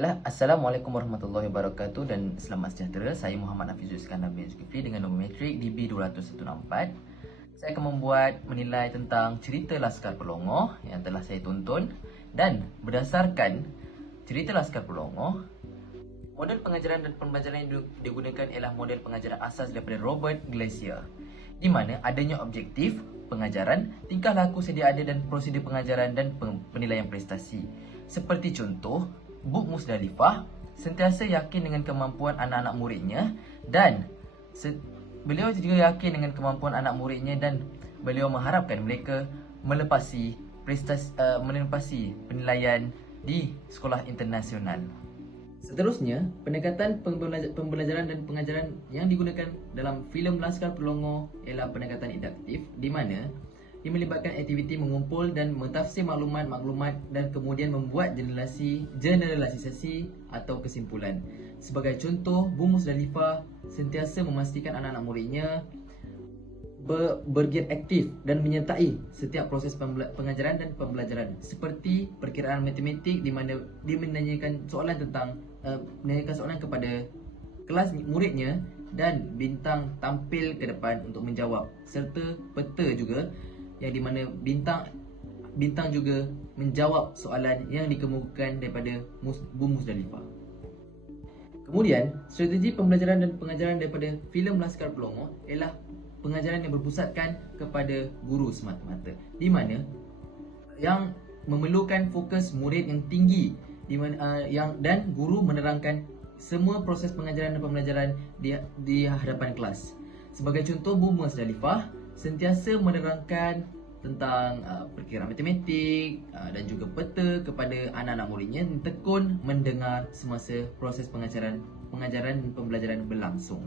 Baiklah, Assalamualaikum warahmatullahi wabarakatuh dan selamat sejahtera. Saya Muhammad Hafizul Iskandar bin Zulkifli dengan nombor metrik DB2164. Saya akan membuat menilai tentang cerita Laskar Pelongoh yang telah saya tonton. Dan berdasarkan cerita Laskar Pelongoh, model pengajaran dan pembelajaran yang digunakan ialah model pengajaran asas daripada Robert Glaser, di mana adanya objektif pengajaran, tingkah laku sedia ada dan prosedur pengajaran dan penilaian prestasi. Seperti contoh, Bu Musdalifah sentiasa yakin dengan kemampuan anak-anak muridnya dan beliau juga yakin dengan kemampuan anak muridnya dan beliau mengharapkan mereka melepasi penilaian di sekolah internasional. Seterusnya, pendekatan pembelajaran dan pengajaran yang digunakan dalam filem Laskar Pelongoh ialah pendekatan induktif, di mana ia melibatkan aktiviti mengumpul dan mentafsir maklumat dan kemudian membuat generalisasi atau kesimpulan. Sebagai contoh, Bu Musdalifah sentiasa memastikan anak-anak muridnya bergiat aktif dan menyertai setiap proses pengajaran dan pembelajaran, seperti perkiraan matematik di mana dia menanyakan soalan kepada kelas muridnya dan bintang tampil ke depan untuk menjawab, serta peta juga yang di mana bintang juga menjawab soalan yang dikemukakan daripada Bu Musdalifah. Kemudian, strategi pembelajaran dan pengajaran daripada filem Laskar Pelongoh ialah pengajaran yang berpusatkan kepada guru semata-mata, di mana yang memerlukan fokus murid yang tinggi, di mana dan guru menerangkan semua proses pengajaran dan pembelajaran di hadapan kelas. Sebagai contoh, Bu Musdalifah sentiasa menerangkan tentang perkiraan matematik dan juga peta kepada anak-anak muridnya yang tekun mendengar semasa proses pengajaran dan pembelajaran berlangsung.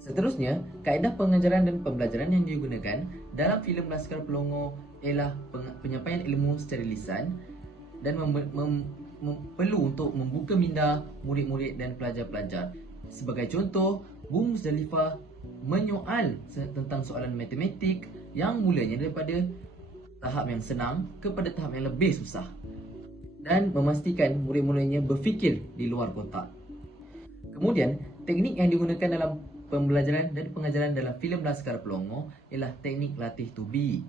Seterusnya, kaedah pengajaran dan pembelajaran yang digunakan dalam filem Laskar Pelongoh ialah penyampaian ilmu secara lisan dan perlu untuk membuka minda murid-murid dan pelajar-pelajar. Sebagai contoh, Bu Musdalifah menyoal tentang soalan matematik yang mulanya daripada tahap yang senang kepada tahap yang lebih susah dan memastikan murid-muridnya berfikir di luar kotak. Kemudian, teknik yang digunakan dalam pembelajaran dan pengajaran dalam filem Laskar Pelongoh ialah teknik latih to be,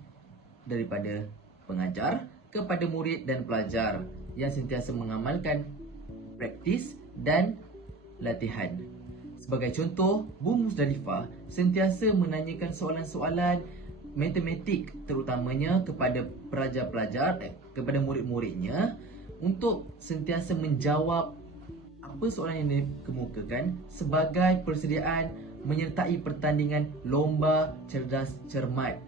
daripada pengajar kepada murid dan pelajar yang sentiasa mengamalkan praktis dan latihan. Sebagai contoh, Bu Musdalifah sentiasa menanyakan soalan-soalan matematik terutamanya kepada pelajar-pelajar, kepada murid-muridnya untuk sentiasa menjawab apa soalan yang dikemukakan sebagai persediaan menyertai pertandingan lomba cerdas cermat,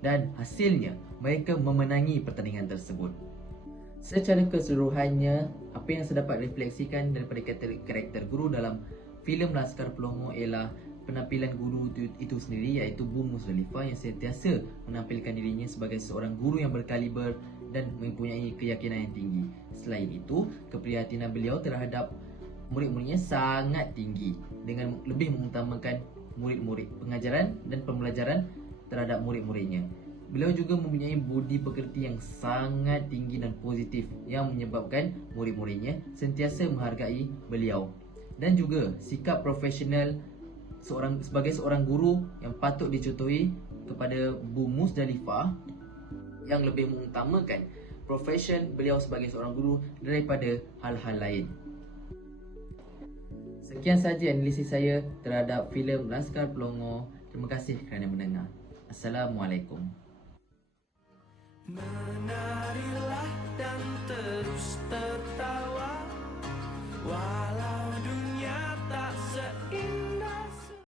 dan hasilnya mereka memenangi pertandingan tersebut. Secara keseluruhannya, apa yang saya dapat refleksikan daripada karakter guru dalam filem Laskar Pelongoh ialah penampilan guru itu sendiri, iaitu Bu Musdalifah yang sentiasa menampilkan dirinya sebagai seorang guru yang berkaliber dan mempunyai keyakinan yang tinggi. Selain itu, keprihatinan beliau terhadap murid-muridnya sangat tinggi dengan lebih mengutamakan murid-murid, pengajaran dan pembelajaran terhadap murid-muridnya. Beliau juga mempunyai budi pekerti yang sangat tinggi dan positif yang menyebabkan murid-muridnya sentiasa menghargai beliau, dan juga sikap profesional sebagai seorang guru yang patut dicontohi kepada Bu Musdalifah yang lebih mengutamakan profesion beliau sebagai seorang guru daripada hal-hal lain. Sekian sahaja analisis saya terhadap filem Laskar Pelongoh. Terima kasih kerana mendengar. Assalamualaikum.